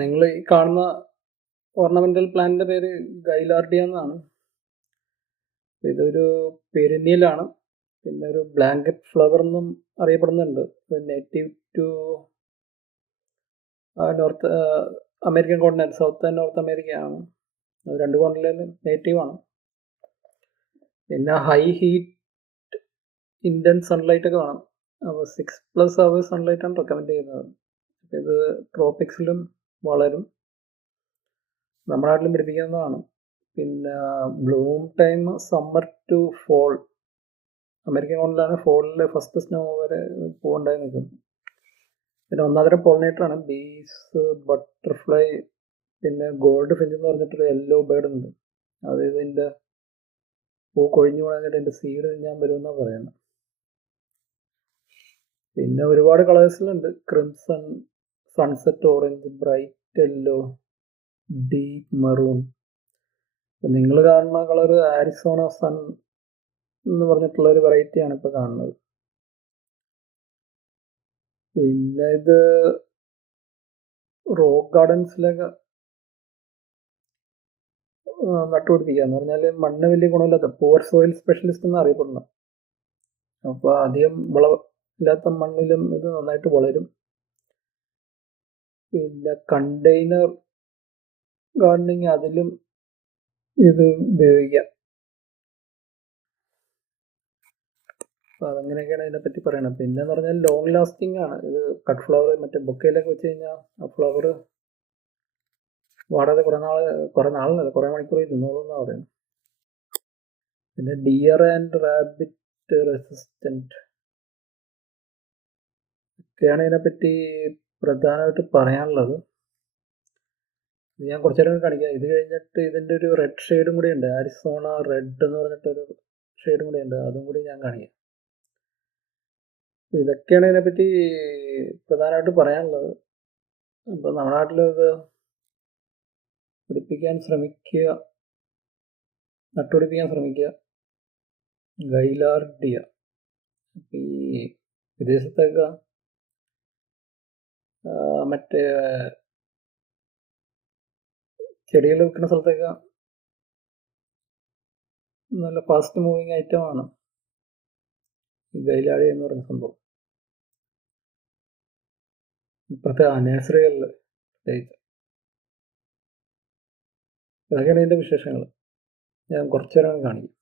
നിങ്ങൾ ഈ കാണുന്ന ഓർണമെന്റൽ പ്ലാന്റിന്റെ പേര് ഗൈലാർഡിയ എന്നാണ്. ഇതൊരു പെരിനിയലാണ്. പിന്നെ ഒരു ബ്ലാങ്കറ്റ് ഫ്ലവർ എന്നും അറിയപ്പെടുന്നുണ്ട്. ഇത് native to north American continent, south and north അമേരിക്കയാണ്. അത് രണ്ട് കോണ്ടിനെന്റിലും നേറ്റീവാണ്. പിന്നെ ഹൈ ഹീറ്റ് ഇന്റൻസ് സൺലൈറ്റ് ഒക്കെ വേണം. അപ്പോൾ 6+ hours സൺലൈറ്റ് ആണ് റെക്കമെൻഡ് ചെയ്യുന്നത്. ഇത് ട്രോപ്പിക്സിലും വളരും, നമ്മുടെ നാട്ടിലും പിടിപ്പിക്കുന്നതാണ്. പിന്നെ bloom time summer to fall. American കോണ്ടിലാണ് ഫോളിൽ ഫസ്റ്റ് സ്നോ വരെ പൂവുണ്ടായി നിൽക്കും. പിന്നെ ഒന്നാമതരം പോളിനേറ്ററാണ്. ബീസ്, ബട്ടർഫ്ലൈ, പിന്നെ ഗോൾഡ് ഫിഞ്ച് എന്ന് പറഞ്ഞിട്ടൊരു യെല്ലോ ബേർഡ് ഉണ്ട്. അത് ഇതിൻ്റെ പൂ കൊഴിഞ്ഞു പോകാനായിട്ട് എൻ്റെ സീഡ് ഞാൻ വരുമെന്നാണ് പറയുന്നത്. പിന്നെ ഒരുപാട് കളേഴ്സിലുണ്ട്. Crimson, sunset orange, bright yellow, deep maroon. നിങ്ങൾ കാണുന്ന കളർ ആരിസോണ സൺ എന്ന് പറഞ്ഞിട്ടുള്ള ഒരു വെറൈറ്റിയാണ് ഇപ്പോൾ കാണുന്നത്. പിന്നെ ഇത് റോക്ക് ഗാർഡൻസിലൊക്കെ നട്ടുപിടിപ്പിക്കുക എന്ന് പറഞ്ഞാൽ മണ്ണ് വലിയ ഗുണമില്ലാത്ത പുവർ സോയിൽ സ്പെഷ്യലിസ്റ്റ് എന്ന് അറിയപ്പെടുന്നു. അപ്പോൾ അധികം ഇല്ലാത്ത മണ്ണിലും ഇത് നന്നായിട്ട് വളരും. പിന്നെ കണ്ടെയ്നർ ഗാർഡനിങ്, അതിലും ഇത് ഉപയോഗിക്കാം. അപ്പോൾ അതങ്ങനെയൊക്കെയാണ് ഇതിനെപ്പറ്റി പറയണത്. പിന്നെ എന്ന് പറഞ്ഞാൽ ലോങ് ലാസ്റ്റിംഗ് ആണ് ഇത്. കട്ട് ഫ്ലവർ മറ്റേ ബൊക്കയിലൊക്കെ വെച്ച് കഴിഞ്ഞാൽ ആ ഫ്ലവർ വാടാതെ കുറേ നാളല്ല, കുറേ മണിക്കൂർ നിന്നോളൂ എന്നാണ് പറയുന്നത്. പിന്നെ ഡിയർ ആൻഡ് റാബിറ്റ് റെസിസ്റ്റൻറ്റ് ഒക്കെയാണ് ഇതിനെപ്പറ്റി പ്രധാനമായിട്ട് പറയാനുള്ളത്. ഇത് ഞാൻ കുറച്ചു നേരം കാണിക്കാം. ഇത് കഴിഞ്ഞിട്ട് ഇതിൻ്റെ ഒരു റെഡ് ഷെയ്ഡും കൂടി ഉണ്ട്, ആരിസോണ റെഡ് എന്ന് പറഞ്ഞിട്ടൊരു ഷെയ്ഡും കൂടി ഉണ്ട്, അതും കൂടി ഞാൻ കാണിക്കാം. ഇതൊക്കെയാണ് ഇതിനെപ്പറ്റി പ്രധാനമായിട്ട് പറയാനുള്ളത്. അപ്പോൾ നമ്മുടെ നാട്ടിൽ ഇത് പിടിപ്പിക്കാൻ ശ്രമിക്കുക, നട്ടുപിടിപ്പിക്കാൻ ശ്രമിക്കുക. ഗൈലാർഡിയ. ഈ വിദേശത്തൊക്കെ മറ്റേ ചെടികൾ വിൽക്കുന്ന സ്ഥലത്തൊക്കെ നല്ല ഫാസ്റ്റ് മൂവിങ് ഐറ്റമാണ് ഈ ഗൈലാഡിയ എന്ന് പറയുന്ന സംഭവം. ഇപ്പോഴത്തെ നഴ്സറികളിൽ പ്രത്യേകിച്ച്. ഇതൊക്കെയാണ് ഇതിൻ്റെ വിശേഷങ്ങൾ. ഞാൻ കുറച്ചു നേരം കാണിക്കും.